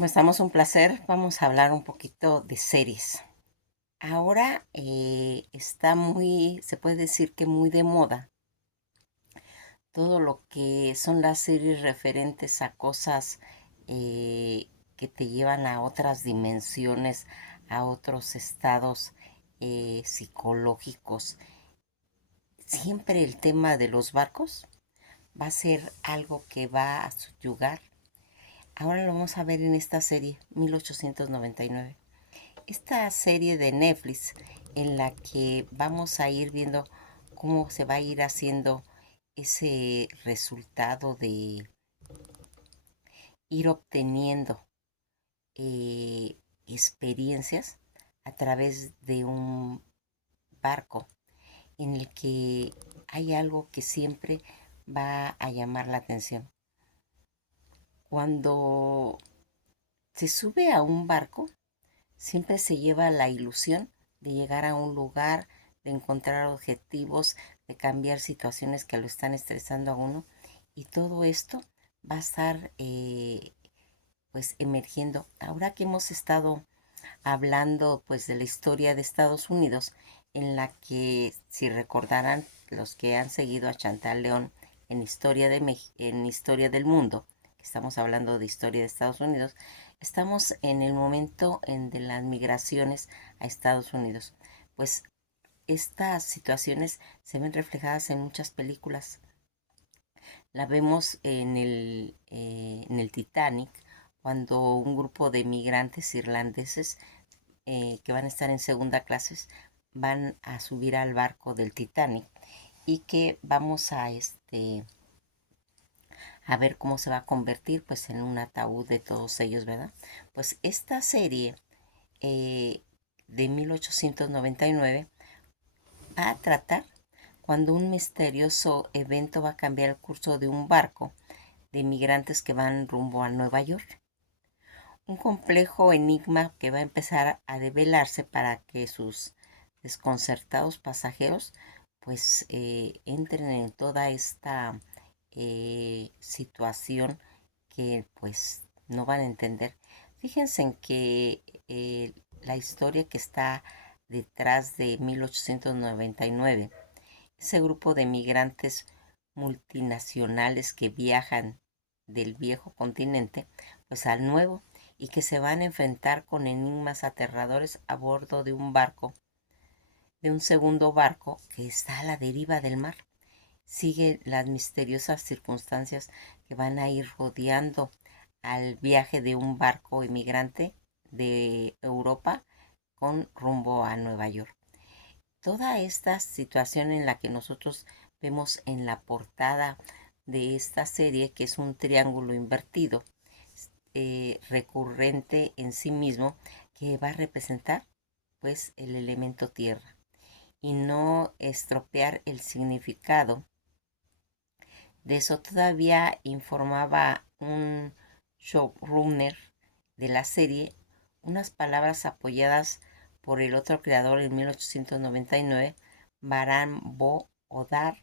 Como estamos, un placer. Vamos a hablar un poquito de series. Ahora está muy, se puede decir que muy de moda todo lo que son las series referentes a cosas eh, que te llevan a otras dimensiones, a otros estados psicológicos. Siempre el tema de los barcos va a ser algo que va a subyugar. Ahora lo vamos a ver en esta serie, 1899. Esta serie de Netflix en la que vamos a ir viendo cómo se va a ir haciendo ese resultado de ir obteniendo eh, experiencias a través de un barco en el que hay algo que siempre va a llamar la atención. Cuando se sube a un barco, siempre se lleva la ilusión de llegar a un lugar, de encontrar objetivos, de cambiar situaciones que lo están estresando a uno. Y todo esto va a estar pues emergiendo. Ahora que hemos estado hablando pues de la historia de Estados Unidos, en la que si recordarán los que han seguido a Chantal León en en Historia del Mundo, que estamos hablando de historia de Estados Unidos, estamos en el momento de las migraciones a Estados Unidos. Pues estas situaciones se ven reflejadas en muchas películas. La vemos en el Titanic, cuando un grupo de migrantes irlandeses que van a estar en segunda clase van a subir al barco del Titanic y que vamos a ver cómo se va a convertir pues en un ataúd de todos ellos, ¿verdad? Pues esta serie de 1899 va a tratar cuando un misterioso evento va a cambiar el curso de un barco de migrantes que van rumbo a Nueva York. Un complejo enigma que va a empezar a develarse para que sus desconcertados pasajeros pues entren en toda esta situación que pues no van a entender. Fíjense en que la historia que está detrás de 1899, ese grupo de migrantes multinacionales que viajan del viejo continente pues al nuevo y que se van a enfrentar con enigmas aterradores a bordo de un barco, de un segundo barco que está a la deriva del mar. Sigue las misteriosas circunstancias que van a ir rodeando al viaje de un barco emigrante de Europa con rumbo a Nueva York. Toda esta situación en la que nosotros vemos en la portada de esta serie, que es un triángulo invertido, recurrente en sí mismo, que va a representar pues el elemento tierra y no estropear el significado. De eso todavía informaba un showrunner de la serie, unas palabras apoyadas por el otro creador en 1899, Baran Bo Odar.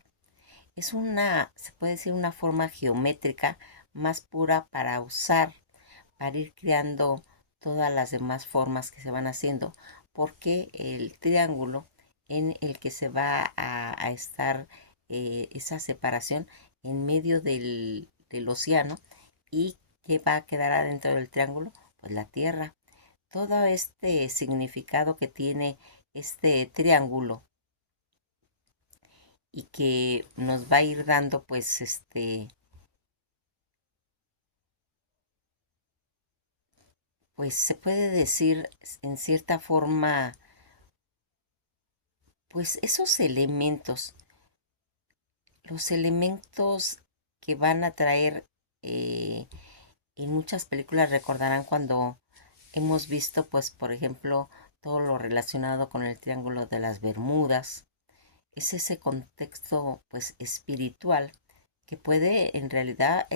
Es una, se puede decir, una forma geométrica más pura para usar, para ir creando todas las demás formas que se van haciendo, porque el triángulo en el que se va a estar esa separación en medio del océano y que va a quedar adentro del triángulo, pues la Tierra. Todo este significado que tiene este triángulo y que nos va a ir dando pues pues se puede decir en cierta forma pues esos elementos, los elementos que van a traer eh, en muchas películas recordarán cuando hemos visto, pues, por ejemplo, todo lo relacionado con el Triángulo de las Bermudas. Es ese contexto, pues, espiritual que puede en realidad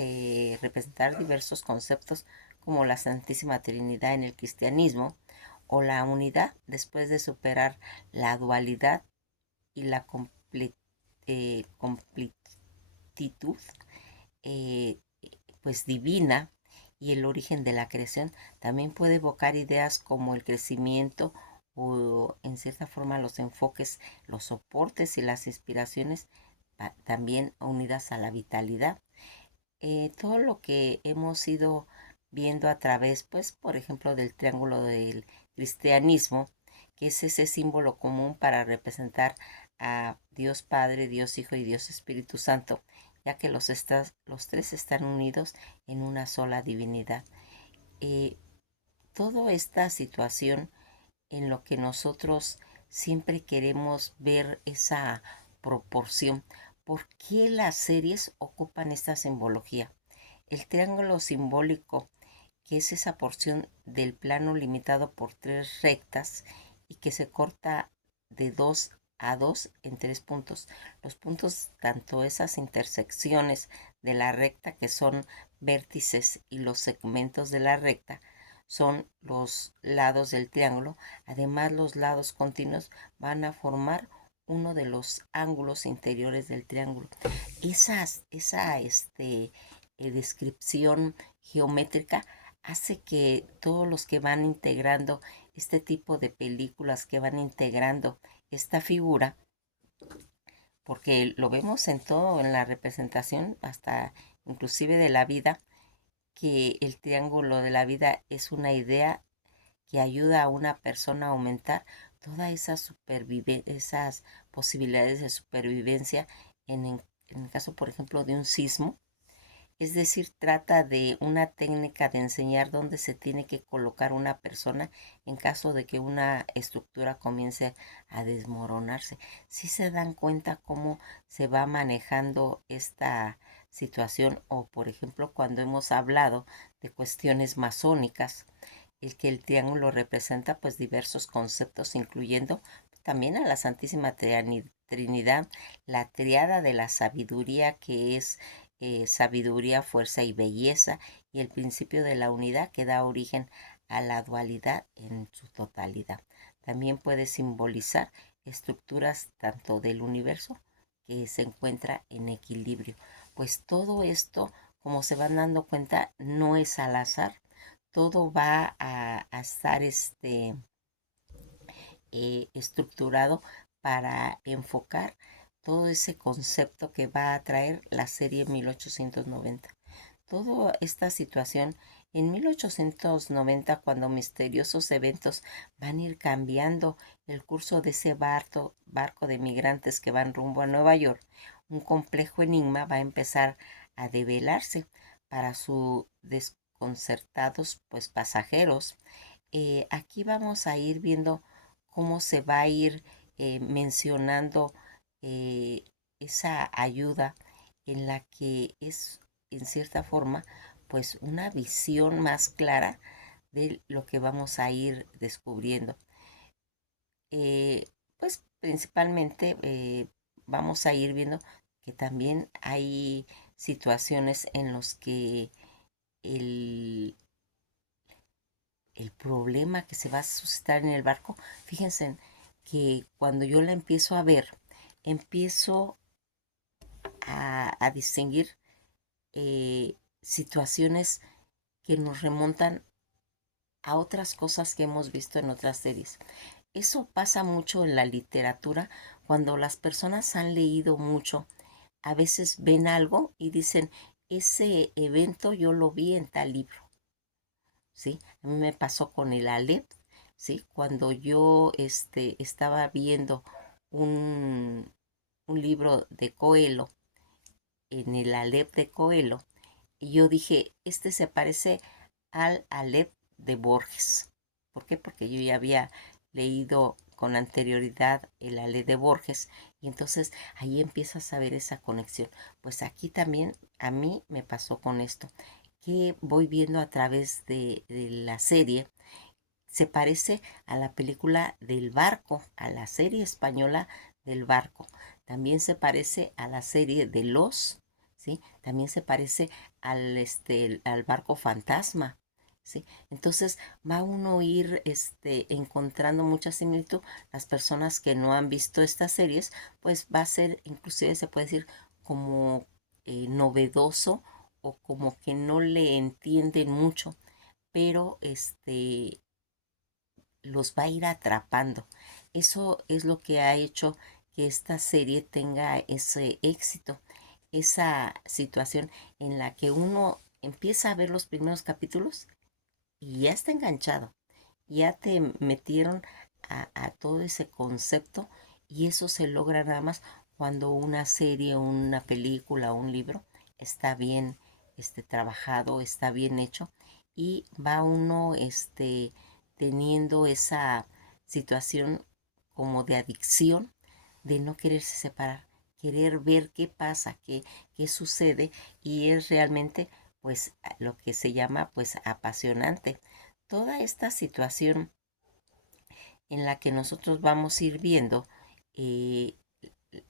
representar diversos conceptos como la Santísima Trinidad en el cristianismo o la unidad después de superar la dualidad y la completitud eh, pues divina y el origen de la creación. También puede evocar ideas como el crecimiento o en cierta forma los enfoques, los soportes y las inspiraciones también unidas a la vitalidad. Todo lo que hemos ido viendo a través, pues, por ejemplo, del triángulo del cristianismo, que es ese símbolo común para representar a Dios Padre, Dios Hijo y Dios Espíritu Santo, ya que los tres están unidos en una sola divinidad. Eh, Toda esta situación en lo que nosotros siempre queremos ver esa proporción. ¿Por qué las series ocupan esta simbología? El triángulo simbólico, que es esa porción del plano limitado por tres rectas y que se corta de 2 a 2 en tres puntos. Los puntos, tanto esas intersecciones de la recta que son vértices y los segmentos de la recta, son los lados del triángulo. Además, los lados continuos van a formar uno de los ángulos interiores del triángulo. Esa descripción geométrica hace que todos los que van integrando este tipo de películas, que van integrando esta figura, porque lo vemos en todo, en la representación, hasta inclusive de la vida, que el triángulo de la vida es una idea que ayuda a una persona a aumentar todas esas posibilidades de supervivencia en el caso, por ejemplo, de un sismo. Es decir, trata de una técnica de enseñar dónde se tiene que colocar una persona en caso de que una estructura comience a desmoronarse. Si se dan cuenta cómo se va manejando esta situación, o por ejemplo cuando hemos hablado de cuestiones masónicas, el que el triángulo representa pues diversos conceptos, incluyendo también a la Santísima Trinidad, la triada de la sabiduría, que es sabiduría, fuerza y belleza, y el principio de la unidad, que da origen a la dualidad en su totalidad. También puede simbolizar estructuras tanto del universo que se encuentra en equilibrio. Pues todo esto, como se van dando cuenta, no es al azar. Todo va a estar estructurado para enfocar todo ese concepto que va a traer la serie 1890. Toda esta situación en 1890, cuando misteriosos eventos van a ir cambiando el curso de ese barco de migrantes que van rumbo a Nueva York, un complejo enigma va a empezar a develarse para sus desconcertados pues pasajeros. Aquí vamos a ir viendo cómo se va a ir mencionando eh, esa ayuda en la que es en cierta forma pues una visión más clara de lo que vamos a ir descubriendo. Eh, pues principalmente vamos a ir viendo que también hay situaciones en los que el, el problema que se va a suscitar en el barco, fíjense que cuando yo la empiezo a ver, empiezo a distinguir situaciones que nos remontan a otras cosas que hemos visto en otras series. Eso pasa mucho en la literatura, cuando las personas han leído mucho, a veces ven algo y dicen, ese evento yo lo vi en tal libro. ¿Sí? A mí me pasó con el Aleph, ¿sí? Cuando yo estaba viendo un, un libro de Coelho, en el Aleph de Coelho, y yo dije, este se parece al Aleph de Borges. ¿Por qué? Porque yo ya había leído con anterioridad el Aleph de Borges, y entonces ahí empiezas a ver esa conexión. Pues aquí también a mí me pasó con esto, que voy viendo a través de la serie. Se parece a la película del barco, a la serie española del barco. También se parece a la serie de Los, ¿sí? También se parece al barco fantasma, ¿sí? Entonces va uno a ir encontrando mucha similitud. Las personas que no han visto estas series, pues va a ser, inclusive se puede decir, como novedoso o como que no le entienden mucho, pero los va a ir atrapando. Eso es lo que ha hecho que esta serie tenga ese éxito, esa situación en la que uno empieza a ver los primeros capítulos y ya está enganchado, ya te metieron a todo ese concepto, y eso se logra nada más cuando una serie, una película, un libro está bien trabajado, está bien hecho, y va uno teniendo esa situación como de adicción, de no quererse separar, querer ver qué pasa, qué sucede, y es realmente pues lo que se llama pues apasionante. Toda esta situación en la que nosotros vamos a ir viendo eh,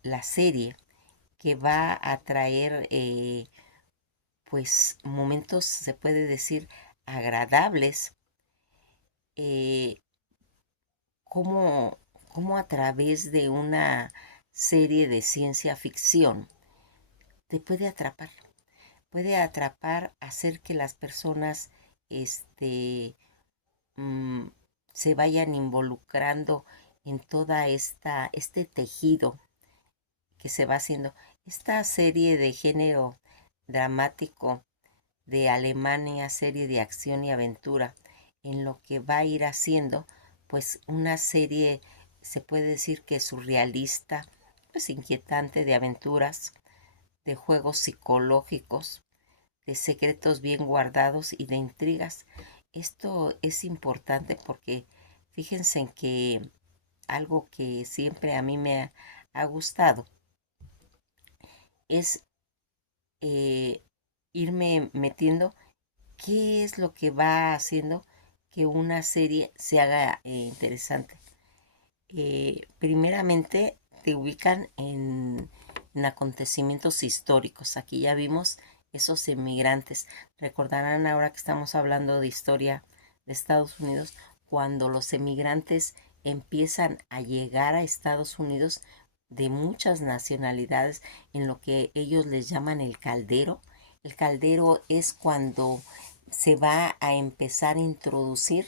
la serie, que va a traer pues momentos, se puede decir, agradables, eh, como, como a través de una serie de ciencia ficción te puede atrapar, hacer que las personas este, mm, se vayan involucrando en toda este tejido que se va haciendo. Esta serie de género dramático de Alemania, serie de acción y aventura, en lo que va a ir haciendo, pues una serie, se puede decir que surrealista, pues inquietante, de aventuras, de juegos psicológicos, de secretos bien guardados y de intrigas. Esto es importante porque fíjense en que algo que siempre a mí me ha gustado es eh, irme metiendo qué es lo que va haciendo que una serie se haga interesante. Primeramente te ubican en acontecimientos históricos. Aquí ya vimos esos emigrantes. Recordarán ahora que estamos hablando de historia de Estados Unidos, cuando los emigrantes empiezan a llegar a Estados Unidos de muchas nacionalidades, en lo que ellos les llaman el caldero. El caldero es cuando se va a empezar a introducir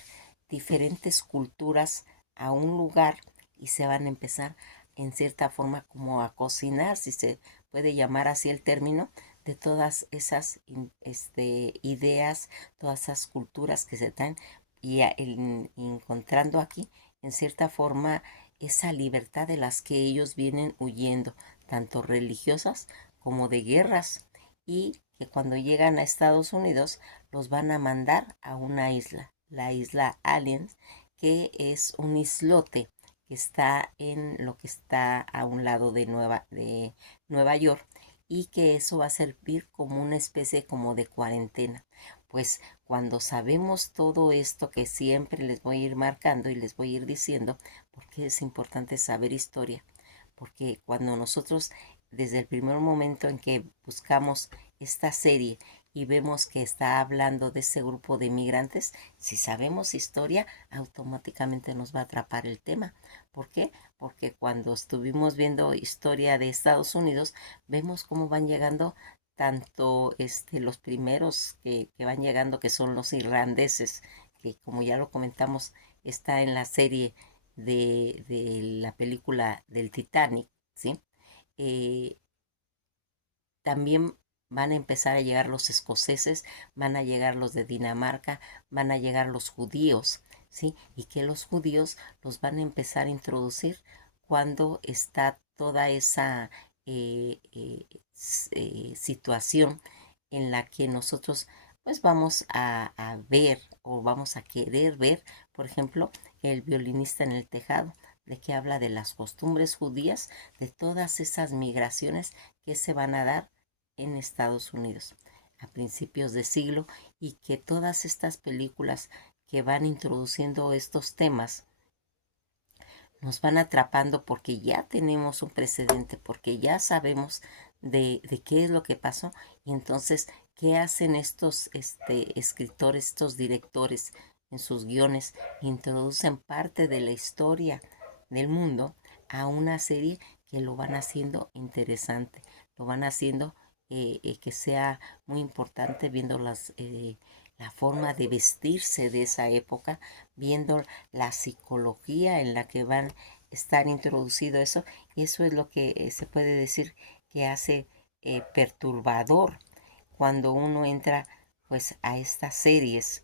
diferentes culturas a un lugar, y se van a empezar en cierta forma como a cocinar, si se puede llamar así el término, de todas esas ideas, todas esas culturas que se traen, y encontrando aquí en cierta forma esa libertad de las que ellos vienen huyendo, tanto religiosas como de guerras, y que cuando llegan a Estados Unidos los van a mandar a una isla, la isla Aliens, que es un islote que está en lo que está a un lado de Nueva York, y que eso va a servir como una especie como de cuarentena. Pues cuando sabemos todo esto que siempre les voy a ir marcando y les voy a ir diciendo, porque es importante saber historia, porque cuando nosotros desde el primer momento en que buscamos esta serie y vemos que está hablando de ese grupo de inmigrantes, si sabemos historia, automáticamente nos va a atrapar el tema. ¿Por qué? Porque cuando estuvimos viendo historia de Estados Unidos, vemos cómo van llegando tanto los primeros que van llegando, que son los irlandeses, que como ya lo comentamos, está en la serie de la película del Titanic, ¿sí? Eh, También van a empezar a llegar los escoceses, van a llegar los de Dinamarca, van a llegar los judíos, ¿sí? Y que los judíos los van a empezar a introducir cuando está toda esa situación en la que nosotros pues vamos a ver, o vamos a querer ver, por ejemplo, el violinista en el tejado, de que habla de las costumbres judías, de todas esas migraciones que se van a dar en Estados Unidos a principios de siglo, y que todas estas películas que van introduciendo estos temas nos van atrapando porque ya tenemos un precedente, porque ya sabemos de qué es lo que pasó, y entonces qué hacen estos escritores, estos directores en sus guiones, introducen parte de la historia del mundo a una serie que lo van haciendo interesante, lo van haciendo que sea muy importante viendo la forma de vestirse de esa época, viendo la psicología en la que van a estar introducido eso, y eso es lo que se puede decir que hace perturbador cuando uno entra pues a estas series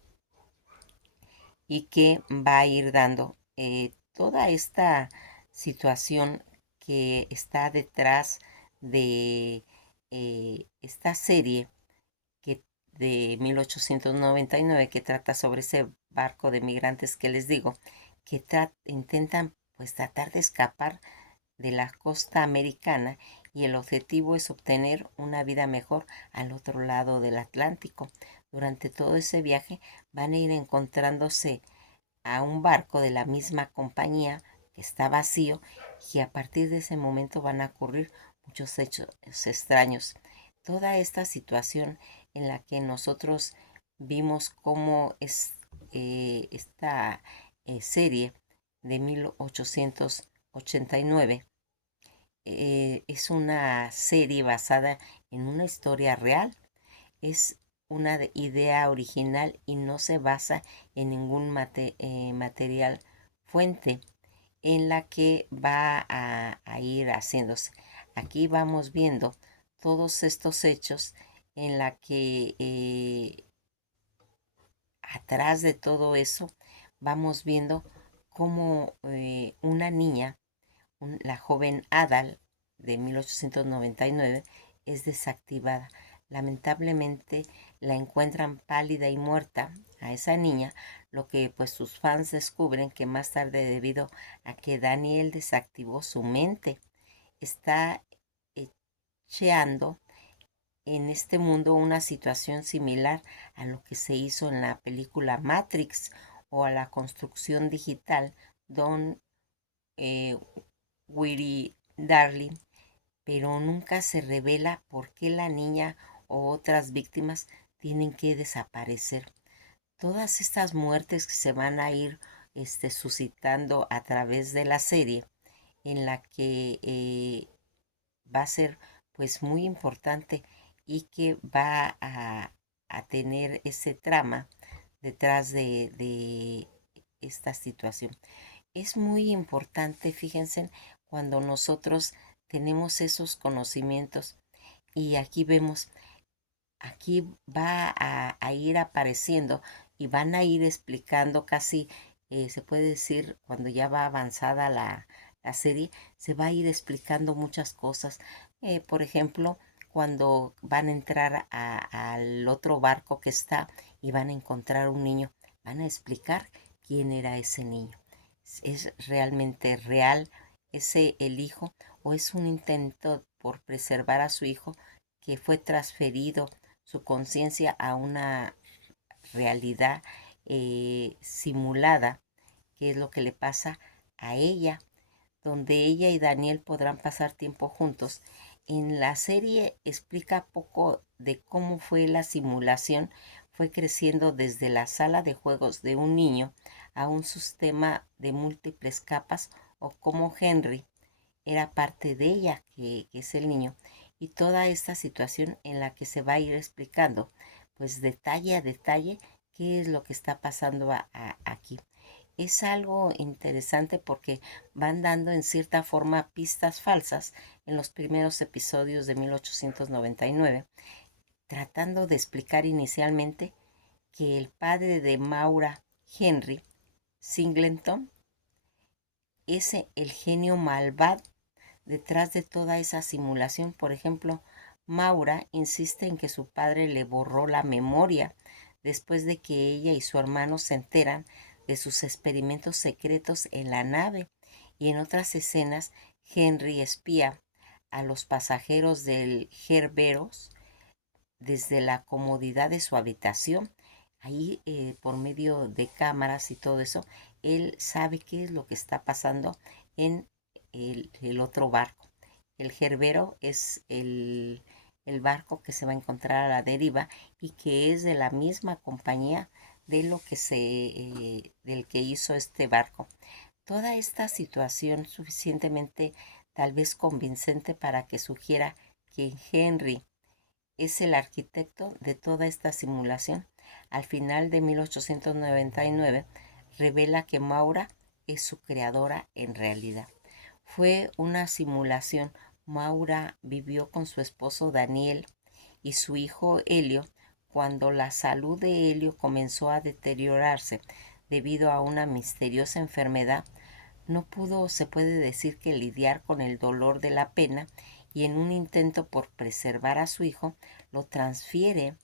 y que va a ir dando toda esta situación que está detrás de esta serie que, de 1899 que trata sobre ese barco de migrantes que les digo, que intentan pues tratar de escapar de la costa americana y el objetivo es obtener una vida mejor al otro lado del Atlántico. Durante todo ese viaje van a ir encontrándose a un barco de la misma compañía que está vacío y a partir de ese momento van a ocurrir muchos hechos extraños. Toda esta situación en la que nosotros vimos cómo es esta serie de 1889 es una serie basada en una historia real, es una idea original y no se basa en ningún material fuente en la que va a ir haciéndose. Aquí vamos viendo todos estos hechos en la que atrás de todo eso vamos viendo cómo una niña, la joven Adal de 1899, es desactivada. Lamentablemente la encuentran pálida y muerta a esa niña, lo que pues sus fans descubren que más tarde, debido a que Daniel desactivó su mente, está echando en este mundo una situación similar a lo que se hizo en la película Matrix o a la construcción digital Don eh, Weary Darling, pero nunca se revela por qué la niña o otras víctimas tienen que desaparecer. Todas estas muertes que se van a ir suscitando a través de la serie, en la que va a ser pues muy importante y que va a tener ese trama detrás de esta situación. Es muy importante, fíjense, cuando nosotros tenemos esos conocimientos y aquí vemos, aquí va a ir apareciendo y van a ir explicando casi, se puede decir, cuando ya va avanzada la serie, se va a ir explicando muchas cosas. Por ejemplo, cuando van a entrar al otro barco que está y van a encontrar un niño, van a explicar quién era ese niño. ¿Es realmente real ese el hijo o es un intento por preservar a su hijo que fue transferido su conciencia a una realidad simulada, que es lo que le pasa a ella, donde ella y Daniel podrán pasar tiempo juntos? En la serie explica poco de cómo fue la simulación, fue creciendo desde la sala de juegos de un niño a un sistema de múltiples capas, o cómo Henry era parte de ella, que es el niño, y toda esta situación en la que se va a ir explicando, pues detalle a detalle, qué es lo que está pasando aquí. Es algo interesante porque van dando en cierta forma pistas falsas en los primeros episodios de 1899, tratando de explicar inicialmente que el padre de Maura, Henry Singleton, es el genio malvado detrás de toda esa simulación. Por ejemplo, Maura insiste en que su padre le borró la memoria después de que ella y su hermano se enteran de sus experimentos secretos en la nave. Y en otras escenas, Henry espía a los pasajeros del Gerberos desde la comodidad de su habitación. Ahí, por medio de cámaras y todo eso, él sabe qué es lo que está pasando en el otro barco. El Gerbero es el barco que se va a encontrar a la deriva y que es de la misma compañía de lo que del que hizo este barco. Toda esta situación suficientemente tal vez convincente para que sugiera que Henry es el arquitecto de toda esta simulación. Al final de 1899 revela que Maura es su creadora en realidad. Fue una simulación. Maura vivió con su esposo Daniel y su hijo Helio cuando la salud de Helio comenzó a deteriorarse debido a una misteriosa enfermedad. No pudo, se puede decir, que lidiar con el dolor de la pena y en un intento por preservar a su hijo, lo transfiere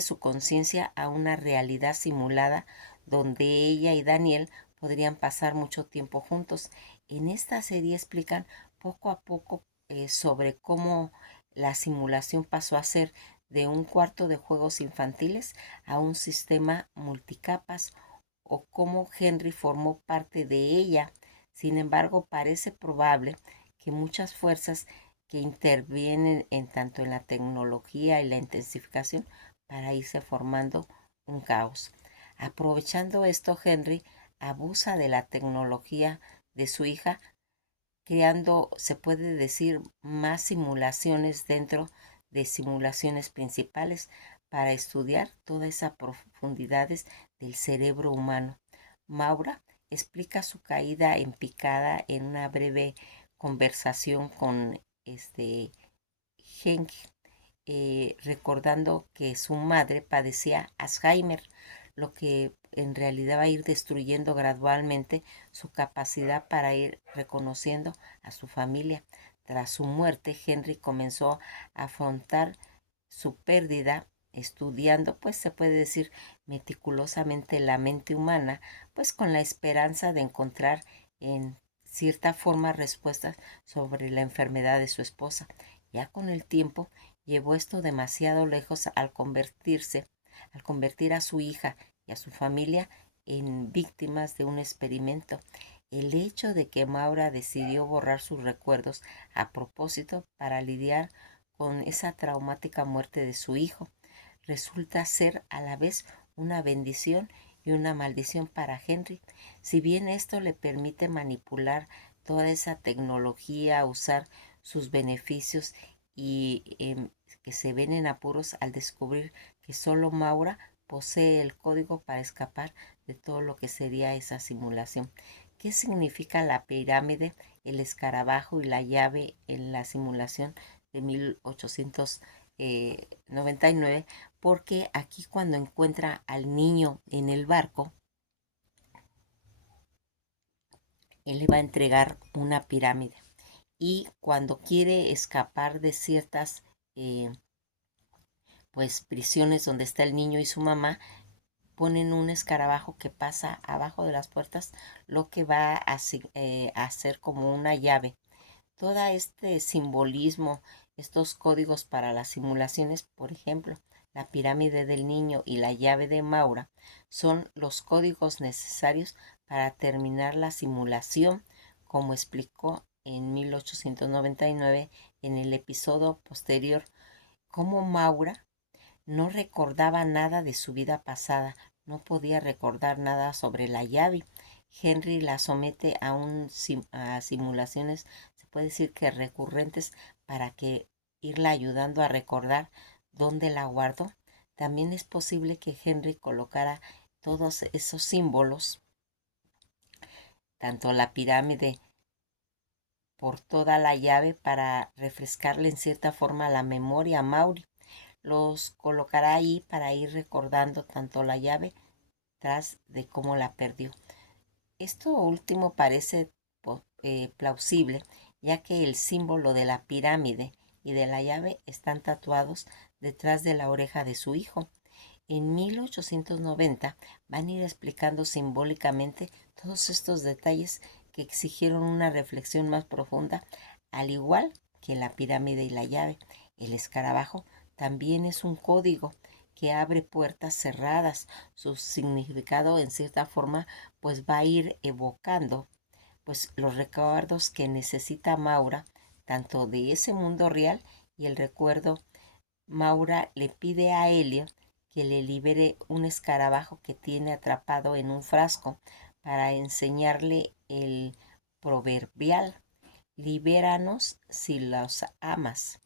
su conciencia a una realidad simulada donde ella y Daniel podrían pasar mucho tiempo juntos. En esta serie explican poco a poco sobre cómo la simulación pasó a ser de un cuarto de juegos infantiles a un sistema multicapas o cómo Henry formó parte de ella. Sin embargo, parece probable que muchas fuerzas que intervienen en tanto en la tecnología y la intensificación para irse formando un caos. Aprovechando esto, Henry abusa de la tecnología de su hija, creando, se puede decir, más simulaciones dentro de simulaciones principales para estudiar todas esas profundidades del cerebro humano. Maura explica su caída en picada en una breve conversación con Henk, recordando que su madre padecía Alzheimer, lo que en realidad va a ir destruyendo gradualmente su capacidad para ir reconociendo a su familia. Tras su muerte, Henry comenzó a afrontar su pérdida estudiando, pues se puede decir, meticulosamente la mente humana, pues con la esperanza de encontrar en cierta forma respuestas sobre la enfermedad de su esposa. Ya con el tiempo llevó esto demasiado lejos al convertir a su hija y a su familia en víctimas de un experimento. El hecho de que Maura decidió borrar sus recuerdos a propósito para lidiar con esa traumática muerte de su hijo resulta ser a la vez una bendición y una maldición para Henry. Si bien esto le permite manipular toda esa tecnología, usar sus beneficios y que se ven en apuros al descubrir que solo Maura posee el código para escapar de todo lo que sería esa simulación. ¿Qué significa la pirámide, el escarabajo y la llave en la simulación de 1899? Porque aquí cuando encuentra al niño en el barco, él le va a entregar una pirámide. Y cuando quiere escapar de ciertas eh, pues prisiones donde está el niño y su mamá, ponen un escarabajo que pasa abajo de las puertas, lo que va a hacer como una llave. Todo este simbolismo, estos códigos para las simulaciones, por ejemplo, la pirámide del niño y la llave de Maura, son los códigos necesarios para terminar la simulación, como explicó en 1899 en el episodio posterior, cómo Maura no recordaba nada de su vida pasada, no podía recordar nada sobre la llave. Henry la somete a simulaciones, se puede decir que recurrentes, para que irla ayudando a recordar dónde la guardó. También es posible que Henry colocara todos esos símbolos, tanto la pirámide por toda la llave, para refrescarle en cierta forma la memoria a Maury. Los colocará ahí para ir recordando tanto la llave tras de cómo la perdió. Esto último parece plausible, ya que el símbolo de la pirámide y de la llave están tatuados detrás de la oreja de su hijo. En 1890 van a ir explicando simbólicamente todos estos detalles que exigieron una reflexión más profunda, al igual que la pirámide y la llave. El escarabajo también es un código que abre puertas cerradas. Su significado, en cierta forma, pues va a ir evocando pues los recuerdos que necesita Maura, tanto de ese mundo real y el recuerdo. Maura le pide a Helio que le libere un escarabajo que tiene atrapado en un frasco para enseñarle el proverbial: libéranos si los amas.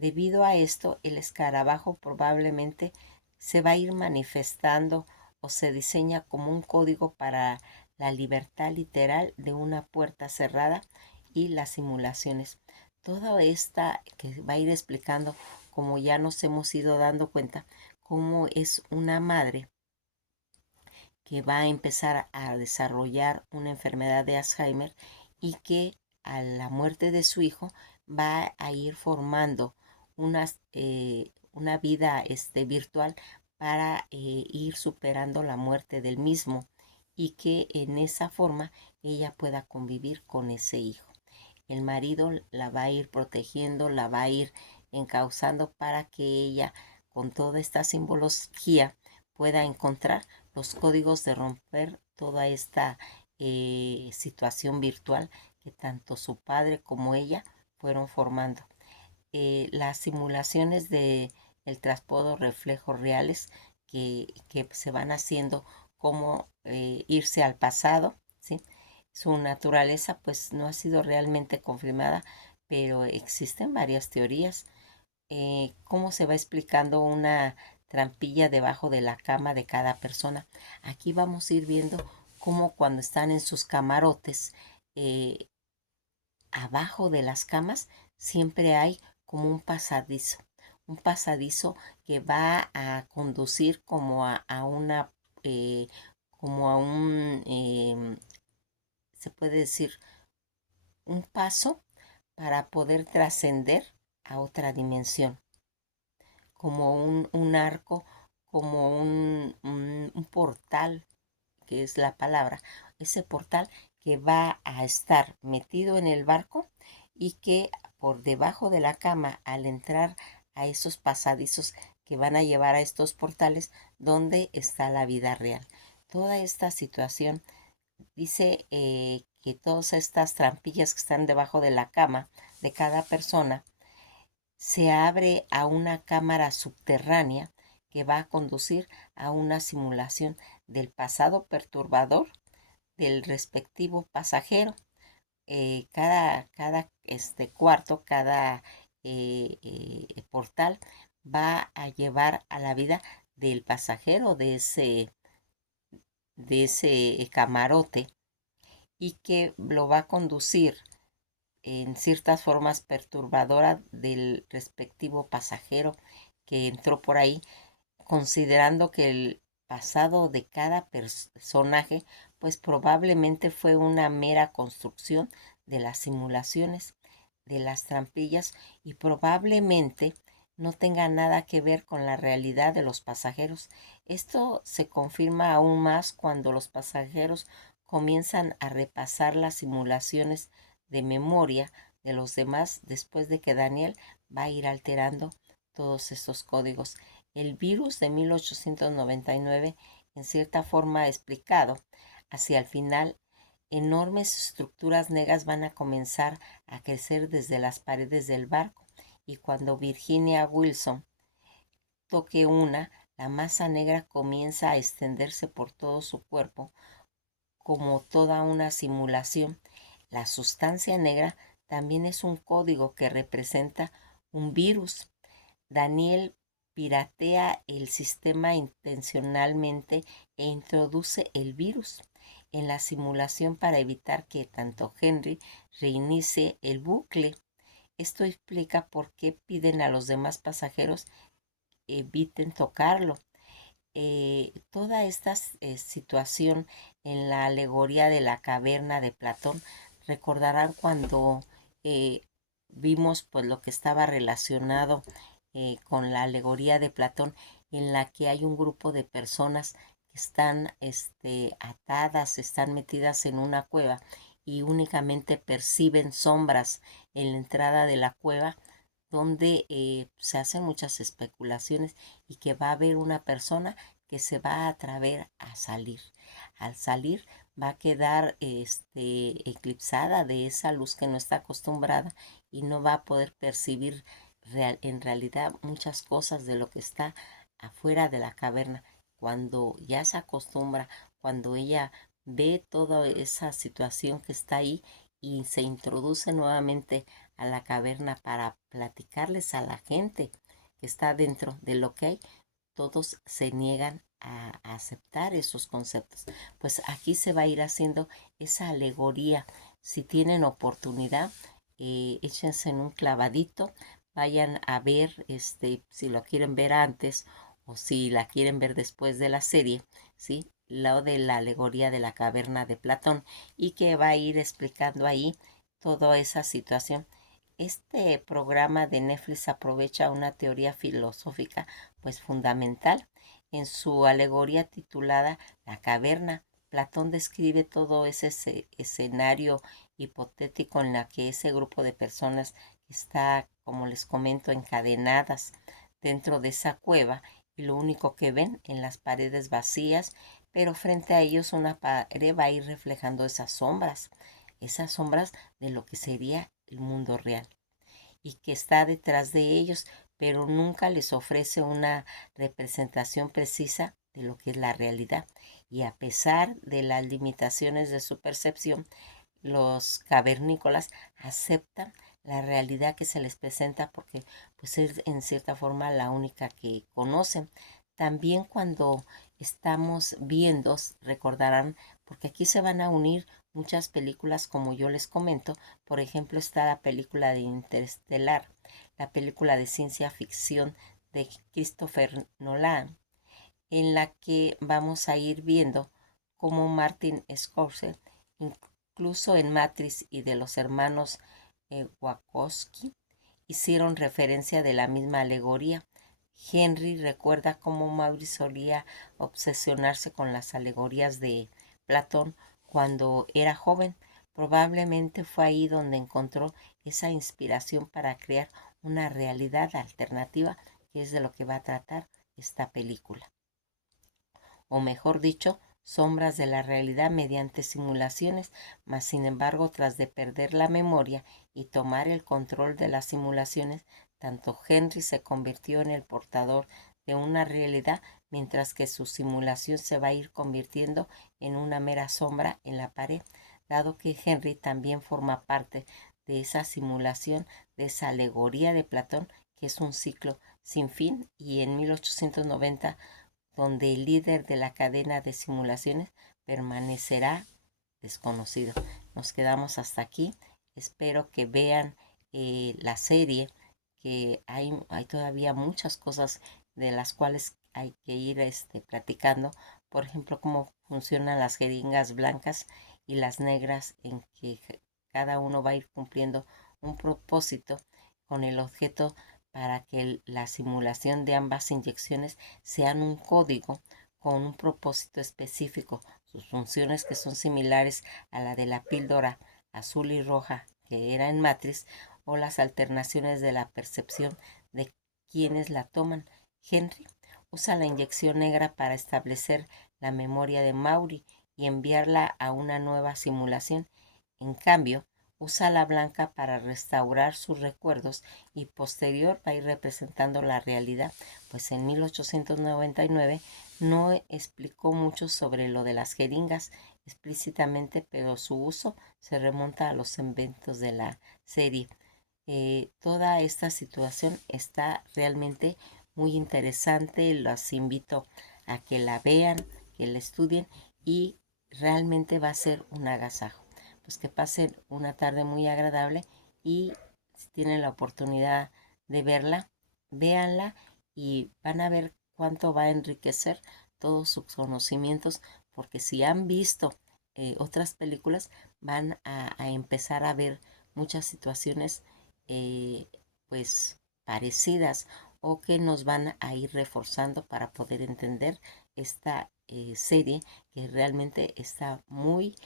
Debido a esto, el escarabajo probablemente se va a ir manifestando o se diseña como un código para la libertad literal de una puerta cerrada y las simulaciones. Toda esta que va a ir explicando, como ya nos hemos ido dando cuenta, cómo es una madre que va a empezar a desarrollar una enfermedad de Alzheimer y que a la muerte de su hijo va a ir formando una vida virtual para ir superando la muerte del mismo y que en esa forma ella pueda convivir con ese hijo. El marido la va a ir protegiendo, la va a ir encauzando para que ella, con toda esta simbología, pueda encontrar los códigos de romper toda esta situación virtual que tanto su padre como ella fueron formando. Las simulaciones de el traspodo reflejos reales que se van haciendo como irse al pasado, ¿sí? Su naturaleza pues no ha sido realmente confirmada, pero existen varias teorías. Cómo se va explicando una trampilla debajo de la cama de cada persona. Aquí vamos a ir viendo cómo cuando están en sus camarotes, eh, abajo de las camas siempre hay como un pasadizo que va a conducir como a una, como a un, se puede decir, un paso para poder trascender a otra dimensión, como un arco, como un portal, que es la palabra, ese portal que va a estar metido en el barco y que por debajo de la cama, al entrar a esos pasadizos que van a llevar a estos portales, donde está la vida real. Toda esta situación dice que todas estas trampillas que están debajo de la cama de cada persona se abre a una cámara subterránea que va a conducir a una simulación del pasado perturbador del respectivo pasajero. Cada cuarto, cada portal va a llevar a la vida del pasajero de ese camarote y que lo va a conducir en ciertas formas perturbadoras del respectivo pasajero que entró por ahí, considerando que el pasado de cada personaje pues probablemente fue una mera construcción de las simulaciones, de las trampillas y probablemente no tenga nada que ver con la realidad de los pasajeros. Esto se confirma aún más cuando los pasajeros comienzan a repasar las simulaciones de memoria de los demás después de que Daniel va a ir alterando todos estos códigos. El virus de 1899, en cierta forma explicado, hacia el final, enormes estructuras negras van a comenzar a crecer desde las paredes del barco y cuando Virginia Wilson toque una, la masa negra comienza a extenderse por todo su cuerpo como toda una simulación. La sustancia negra también es un código que representa un virus. Daniel piratea el sistema intencionalmente e introduce el virus en la simulación para evitar que tanto Henry reinicie el bucle. Esto explica por qué piden a los demás pasajeros eviten tocarlo. Toda esta situación en la alegoría de la caverna de Platón, recordarán cuando eh, vimos pues lo que estaba relacionado con la alegoría de Platón, en la que hay un grupo de personas que están atadas, están metidas en una cueva y únicamente perciben sombras en la entrada de la cueva, donde se hacen muchas especulaciones y que va a haber una persona que se va a atrever a salir. Al salir va a quedar eclipsada de esa luz que no está acostumbrada y no va a poder percibir en realidad muchas cosas de lo que está afuera de la caverna. Cuando ya se acostumbra, cuando ella ve toda esa situación que está ahí y se introduce nuevamente a la caverna para platicarles a la gente que está dentro de lo que hay, todos se niegan a aceptar esos conceptos. Pues aquí se va a ir haciendo esa alegoría. Si tienen oportunidad, échense en un clavadito, vayan a ver, si lo quieren ver antes o si la quieren ver después de la serie, ¿sí? Lo de la alegoría de la caverna de Platón, y que va a ir explicando ahí toda esa situación. Este programa de Netflix aprovecha una teoría filosófica pues fundamental. En su alegoría titulada La caverna, Platón describe todo ese escenario hipotético en la que ese grupo de personas está, como les comento, encadenadas dentro de esa cueva, y lo único que ven en las paredes vacías, pero frente a ellos una pared va a ir reflejando esas sombras de lo que sería el mundo real, y que está detrás de ellos, pero nunca les ofrece una representación precisa de lo que es la realidad. Y a pesar de las limitaciones de su percepción, los cavernícolas aceptan la realidad que se les presenta, porque pues es en cierta forma la única que conocen. También cuando estamos viendo, recordarán, porque aquí se van a unir muchas películas, como yo les comento. Por ejemplo, está la película de Interestelar, la película de ciencia ficción de Christopher Nolan, en la que vamos a ir viendo cómo Martin Scorsese, incluso en Matrix y de los hermanos Wachowski, hicieron referencia de la misma alegoría. Henry recuerda cómo Maury solía obsesionarse con las alegorías de Platón cuando era joven. Probablemente fue ahí donde encontró esa inspiración para crear una realidad alternativa, que es de lo que va a tratar esta película. O mejor dicho, sombras de la realidad mediante simulaciones, mas sin embargo, tras de perder la memoria y tomar el control de las simulaciones, tanto Henry se convirtió en el portador de una realidad, mientras que su simulación se va a ir convirtiendo en una mera sombra en la pared, dado que Henry también forma parte de esa simulación, de esa alegoría de Platón, que es un ciclo sin fin. Y en 1890, donde el líder de la cadena de simulaciones permanecerá desconocido. Nos quedamos hasta aquí. Espero que vean la serie, que hay todavía muchas cosas de las cuales hay que ir platicando. Por ejemplo, cómo funcionan las jeringas blancas y las negras, en que cada uno va a ir cumpliendo un propósito con el objeto, para que la simulación de ambas inyecciones sean un código con un propósito específico. Sus funciones, que son similares a la de la píldora azul y roja que era en Matrix, o las alternaciones de la percepción de quienes la toman. Henry usa la inyección negra para establecer la memoria de Maury y enviarla a una nueva simulación. En cambio, usa la blanca para restaurar sus recuerdos, y posterior va a ir representando la realidad. Pues en 1899 no explicó mucho sobre lo de las jeringas explícitamente, pero su uso se remonta a los inventos de la serie. Toda esta situación está realmente muy interesante. Los invito a que la vean, que la estudien, y realmente va a ser un agasajo. Pues que pasen una tarde muy agradable, y si tienen la oportunidad de verla, véanla, y van a ver cuánto va a enriquecer todos sus conocimientos, porque si han visto otras películas, van a empezar a ver muchas situaciones eh, pues parecidas, o que nos van a ir reforzando para poder entender esta serie, que realmente está muy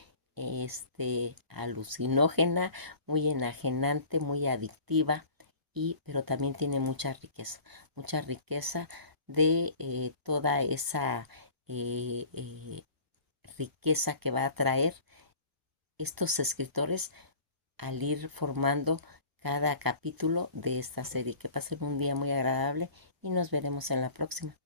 alucinógena, muy enajenante, muy adictiva, y pero también tiene mucha riqueza de toda esa eh, eh, riqueza que va a traer estos escritores al ir formando cada capítulo de esta serie. Que pasen un día muy agradable, y nos veremos en la próxima.